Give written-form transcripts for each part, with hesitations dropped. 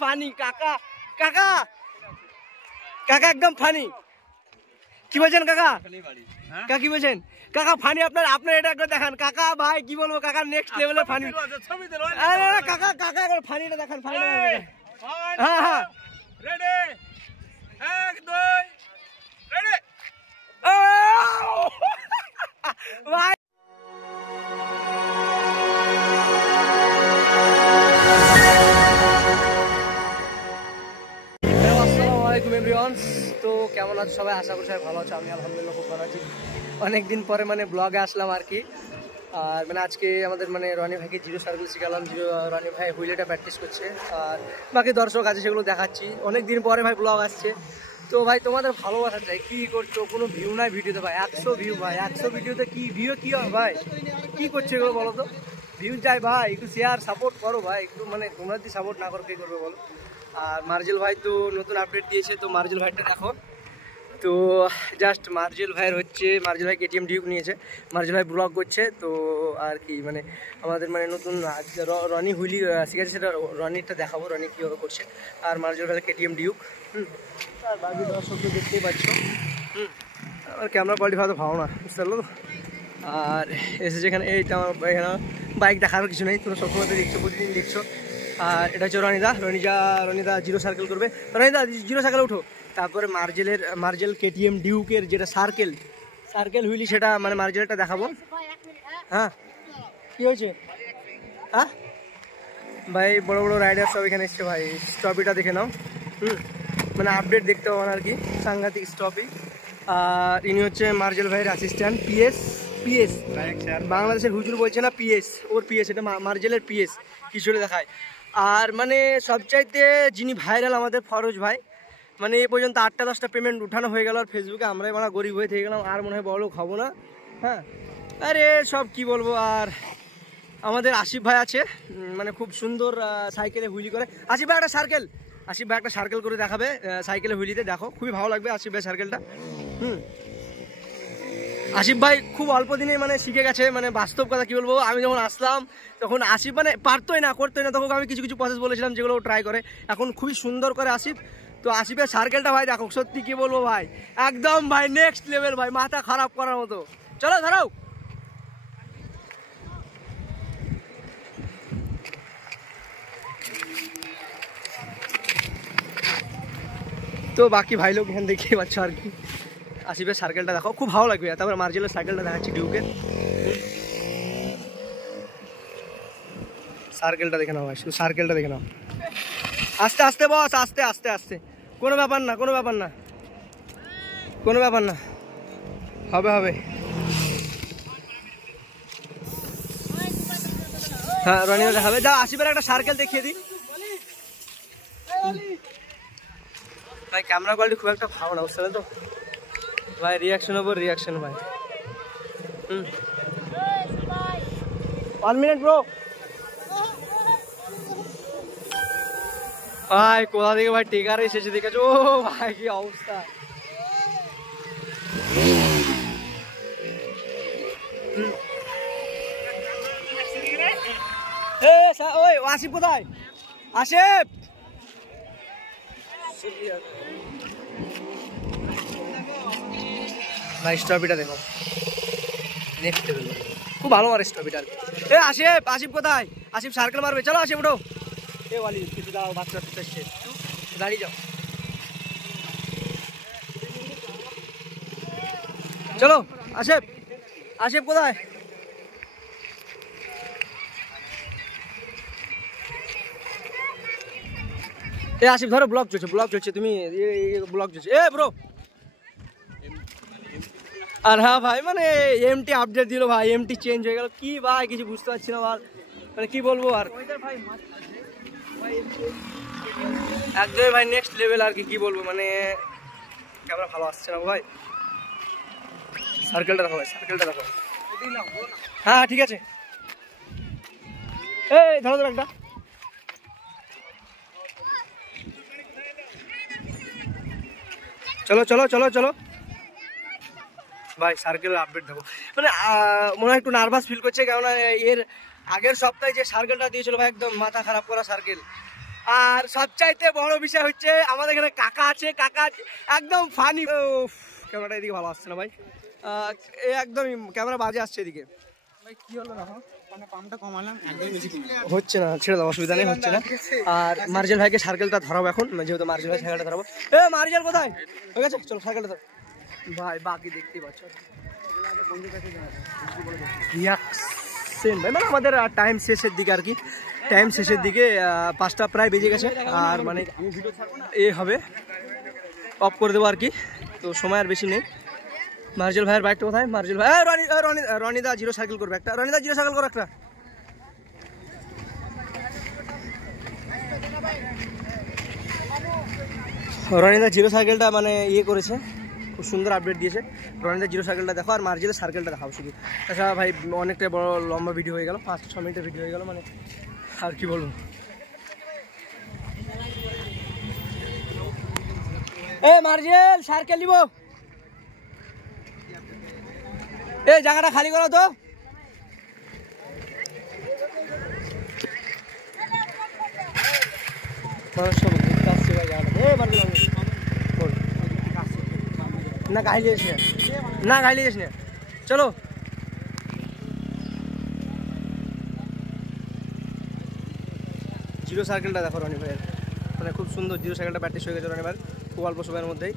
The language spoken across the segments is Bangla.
ফানি কাকা, কাকা কাকা একদম ফানি। কি বলছেন কাকা? কাকা কি বলছেন? কাকা ফানি আপনার এটা একবার দেখান কাকা। ভাই কি বলবো কাকা, নেক্সট লেভেলের ফানি। আরে কাকা কাকা একবার ফানিটা দেখান, ফানিটা দেখান। হ্যাঁ হ্যাঁ রেডি 1 2 রেডি। ভাই তো কেমন আছো সবাই? আশা করি সবাই ভালো আছো। আমি আলহামদুলিল্লাহ খুব ভালো আছি। অনেকদিন পরে মানে ব্লগে আসলাম আর কি। আর মানে আজকে আমাদের মানে রনি ভাইকে জিরো সার্কেল শিখালাম। রনি ভাই হুইলেটা প্র্যাকটিস করছে, আর বাকি দর্শক আছে সেগুলো দেখাচ্ছি। অনেকদিন পরে ভাই ব্লগ আসছে। তো ভাই তোমাদের ভালোবাসা চাই। কী করছো? কোনো ভিউ নাই ভিডিওতে ভাই। 100 ভিউ ভাই, 100 ভিডিওতে কি ভিউ কি হয় ভাই? কী করছো এগুলো বলো তো? ভিউ চাই ভাই, একটু শেয়ার সাপোর্ট করো ভাই একটু। মানে তোমরা যদি সাপোর্ট না করো কে করবে বলো? আর মার্জেল ভাই তো নতুন আপডেট দিয়েছে, তো মার্জেল ভাইটা দেখো। তো জাস্ট মার্জেল ভাইয়ের হচ্ছে, মার্জেল ভাই কেটিএম ডিউক নিয়েছে, মার্জেল ভাই ব্লগ করছে। তো আর কি মানে আমাদের মানে নতুন রনি হুইলি শিখেছে, সেটা রনিটা দেখাবো, রনি কীভাবে করছে। আর মার্জেল ভাইয়ের কেটিএম ডিউক। আর বাকি দর্শক তো দেখতেই পাচ্ছ। আর ক্যামেরা কোয়ালিটি ভালো ভালো না, বুঝতে পারলো তো। আর এসেছে এখানে, এইটা আমার এখানে বাইক দেখার কিছু নেই, তোমরা সবসময় দেখছো, প্রতিদিন দেখছো। আর এটা হচ্ছে রনিদা জিরো সার্কেল করবে। রনিদা জিরো সার্কেল উঠো। তারপরে মার্জেল কেটিএম ডিউকের যেটা সার্কেল হুইলি, সেটা মানে মার্জেলটা দেখাবো। হ্যাঁ কি হয়েছে? হ্যাঁ ভাই বড় বড় রাইডার সব এখানে এসছে ভাই। স্টপিটা দেখে নাও। মানে আপডেট দেখতে পাবেন আর কি, সাংঘাতিক স্টপি। আর ইনি হচ্ছে মার্জেল ভাইয়ের অ্যাসিস্ট্যান্ট, পিএস বাংলাদেশের হুজুর বলছে না, ওর পিএস, এটা মার্জেলের পিএস কিছুটা দেখায়। আর মানে সবচাইতে যিনি ভাইরাল আমাদের ফরোজ ভাই, মানে এ পর্যন্ত 8টা 10টা পেমেন্ট উঠানো হয়ে গেল। আর ফেসবুকে আমরাই মানে গরিব হয়ে থেকে গেলাম, আর মনে হয় বড়লোক হবো না। হ্যাঁ আরে সব কি বলবো। আর আমাদের আসিফ ভাই আছে, মানে খুব সুন্দর সাইকেলে হুইলি করে। আসিফ ভাই একটা সার্কেল করে দেখাবে সাইকেলে হুইলিতে, দেখো খুবই ভালো লাগবে আসিফ ভাই সার্কেলটা। আসিফ ভাই খুব অল্প দিনে মানে শিখে গেছে, মানে বাস্তব কথা কি বলবো। আমি যখন আসলাম তখন আসিফ মানে করতোই না, তখন আমি কিছু প্রসেস বলেছিলাম যেগুলো ট্রাই করে, এখন খুবই সুন্দর করে আসিফ। তো আসিফের সার্কেলটা ভাই দেখো, সত্যি কি বলবো ভাই, একদম ভাই নেক্সট লেভেল ভাই, মাথা খারাপ করার মতো। চলো ধরাও। তো বাকি ভাই লোক এখানে দেখিয়ে পাচ্ছ আর কি। আসিফের সার্কেলটা দেখো, খুব ভালো লাগবে। তারপর মার্জেলের সাইকেলটা দেখাচ্ছি, ডিউকের সার্কেলটা দেখে নাও ভাই, শুধু সার্কেলটা দেখে নাও। আস্তে আস্তে বস, আস্তে আস্তে আস্তে, কোনো ব্যাপার না হবে। হ্যাঁ রনিও দেখাবে। যা আসিফের একটা সার্কেল দেখিয়ে দিই ভাই। ক্যামেরা কোয়ালিটি খুব একটা ভালো না, বুঝতে তো ভাই। রিয়াকশন ভাই। 1 মিনিট ব্রো। ভাই কোথা থেকে ভাই টিকার এসেছে দেখেছো? ও ভাই কি অবস্থা। ওই আসিফ কোথায়? আসিফ ভাই, স্ট্রবেরিটা দেখো, নেক্সট লেভেল, খুব ভালো মারে স্ট্রবেরিটা। আসিফ কোথায়? আসিফ সার্কেল মারবে, চলো আসিফ উঠো। ওয়ালি কিছু দাও, বাচ্চা এসছে, দাঁড়িয়ে যাও, চলো। আসিফ কোথায়? আসিফ ধরো, ব্লগ চলছে, তুমি ব্লগ চলছে ব্রো। আর হ্যাঁ ভাই, মানে এমটি আপডেট দিল ভাই, এমটি চেঞ্জ হয়ে গেল কি ভাই, কিছু বুঝতে পারছি না ভাই, মানে কি বলবো। আর একদমই ভাই নেক্সট লেভেল আর কি বলবো, মানে ক্যামেরা ভালো আসছে না ভাই। সার্কেলটা দেখো। হ্যাঁ ঠিক আছে, এই ধরো একটা। চলো ভাই, সার্কেল আপডেট দেবো। মানে মনে হয় একটু নার্ভাস ফিল করছে, কেননা এর আগের সপ্তাহে যে সার্কেলটা দিয়েছিল ভাই, একদম মাথা খারাপ করা সার্কেল। আর সবচাইতে বড় বিষয় হচ্ছে আমাদের এখানে কাকা আছে, কাকা একদম ফানি। ক্যামেরাটা এদিকে ভালো আসছে না ভাই, একদম ক্যামেরা বাজে আসছে এদিকে। ভাই কি হলো না মানে পাম্পটা কমালাম একদম বেশি হচ্ছে না, ছেড়ে দাও, অসুবিধা নেই, হচ্ছে না। আর মার্জেল ভাইকে সার্কেলটা ধরাবো এখন, যেহেতু মার্জেল ভাই সাইকেলটা ধরাবো। মার্জেল কোথায়? ঠিক আছে চলো সাইকেলটা ধরো ভাই, বাকি দেখতেই পাচ্ছ ভাই। মানে আমাদের টাইম শেষের দিকে আর কি, টাইম শেষের দিকে 5টা প্রায় বেজে গেছে। আর মানে এ হবে অফ করে দেবো আর কি, তো সময় আর বেশি নেই। মার্জেল ভাইয়ের বাইকটা কোথায়? মার্জেল ভাই রনিদা জিরো সাইকেল করবে একটা, রনিদা জিরো সাইকেল করো একটা। রনিদা জিরো সাইকেলটা মানে ইয়ে করেছে, খুব সুন্দর আপডেট দিয়েছে। রনিদা জিরো সাইকেলটা দেখো, আর মার্জেলের সার্কেলটা দেখাও শুধু। তাছাড়া ভাই অনেকটা বড় লম্বা ভিডিও হয়ে গেল, 5-6 মিনিটের ভিডিও হয়ে গেল, মানে আর কি বলবো। মার্জেল সার্কেল নিব, এই জায়গাটা খালি করো তো। না গাইলে না, গাইলে যাস না, চলো। জিরো সার্কেলটা দেখো রনি ভাইয়ের, মানে খুব সুন্দর জিরো সাইকেলটা প্র্যাকটিস হয়ে গেছে রনি ভাইয়ের খুব অল্প সময়ের মধ্যেই।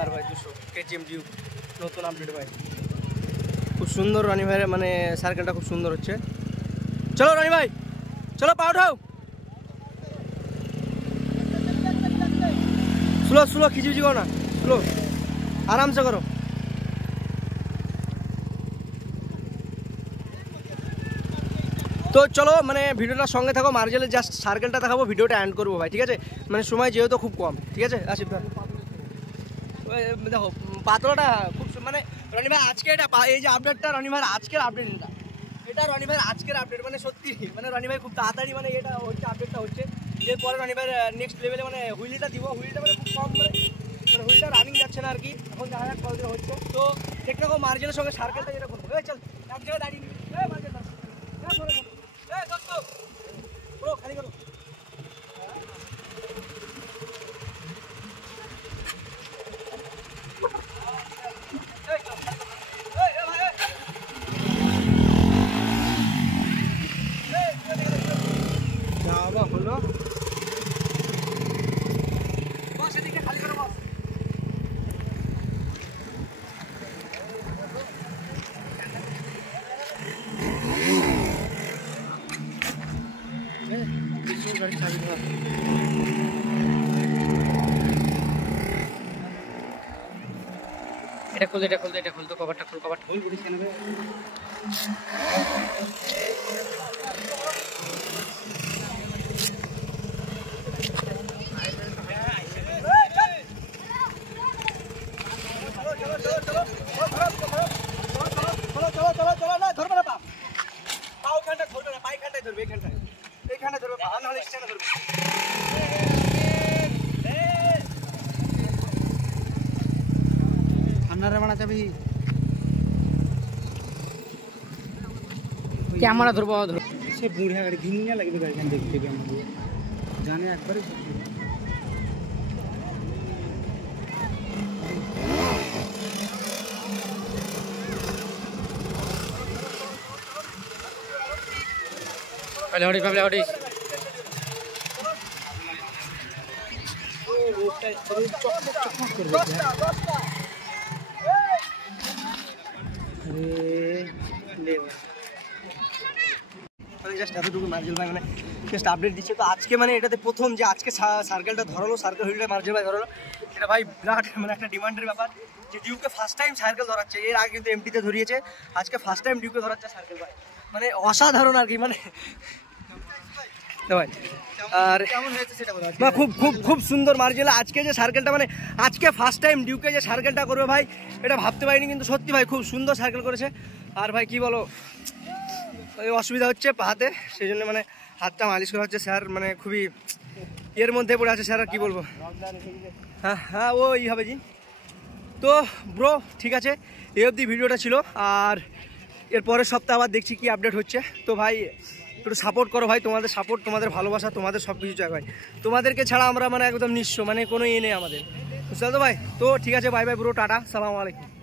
আর ভাই 200 KTM ডিউক নতুন আপডেট ভাই, খুব সুন্দর রনি ভাইয়ের, মানে সার্কেলটা খুব সুন্দর হচ্ছে। চলো রনি ভাই চলো, পা উঠাও, স্লো স্লো, খিচিবিচি করো না, স্লো আরামসে করো। তো চলো মানে ভিডিওটার সঙ্গে থাকো, মার্জেলের জাস্ট সার্কেলটা দেখাবো, ভিডিওটা এন্ড করবো ভাই, ঠিক আছে? মানে সময় যেহেতু খুব কম, ঠিক আছে? আসিফ ভাই দেখো পাতলাটা খুব মানে রনি ভাই আজকে এটা এই যে আপডেটটা রনি ভাইয়ের আজকের আপডেট, এটা রনি ভাইয়ের আজকের আপডেট, মানে সত্যি মানে রনি ভাই খুব তাড়াতাড়ি মানে এটা হচ্ছে, আপডেটটা হচ্ছে। এরপরে রনি ভাইয়ের নেক্সট লেভেলে মানে হুইলটা দিব, হুইলটা মানে খুব কম মানে হুইলটা রানিং যাচ্ছে না আর কি, এখন দেখা যাক কতদিন হচ্ছে। তো দেখতে থাকো মার্জেলের সঙ্গে সার্কেলটা যেটা করবো। চল এক জায়গায় দাঁড়িয়ে খালি করো। হলো বস, এদিকে খালি করো বস। এটা খুলতে, এটা খুলতে, এটা খুলতো, কভারটা খুল, কভারটা খুল, বুঝিস কেন? ক্যামেরা ধরবো, সে বুড়িয়া গাড়ি দিন লাগবে, গাড়িখান দেখতে জানে একবারে। জাস্ট এতটুকু মার্জেল ভাই মানে জাস্ট আপডেট দিচ্ছে। তো আজকে মানে এটাতে প্রথম যে আজকে সার্কেলটা ধরালো, সার্কেল হুইলটা মার্জেল ভাই ধরালো, এটা ভাই বিরাট মানে একটা ডিমান্ডের ব্যাপার যে ডিউকে ফার্স্ট টাইম সার্কেল ধরাচ্ছে। এর আগে কিন্তু এমটিতে ধরিয়েছে, আজকে ফার্স্ট টাইম ডিউকে ধরাচ্ছে সার্কেল ভাই, মানে অসাধারণ আর কি। মানে ভাই আর না খুব খুব খুব সুন্দর মার্জেল আজকে যে সার্কেলটা, মানে আজকে ফার্স্ট টাইম ডিউকে যে সার্কেলটা করবে ভাই, এটা ভাবতে পারিনি, কিন্তু সত্যি ভাই খুব সুন্দর সার্কেল করেছে। আর ভাই কি বলো, অসুবিধা হচ্ছে হাতে, সেই জন্য মানে হাতটা মালিশ করা হচ্ছে। স্যার মানে খুবই এর মধ্যে পড়ে আছে স্যার, আর কি বলবো। হ্যাঁ হ্যাঁ ওই হবে জি। তো ব্রো ঠিক আছে, এই অবধি ভিডিওটা ছিল, আর এর পরের সপ্তাহে আবার দেখছি কি আপডেট হচ্ছে। তো ভাই একটু সাপোর্ট করো ভাই, তোমাদের সাপোর্ট, তোমাদের ভালোবাসা, তোমাদের সব কিছু চাই ভাই। তোমাদেরকে ছাড়া আমরা মানে একদম নিঃস্ব, মানে কোনো ইয়ে নেই আমাদের, বুঝতে তো ভাই। তো ঠিক আছে, বাই বাই ব্রো, টাটা, সালাম আলাইকুম।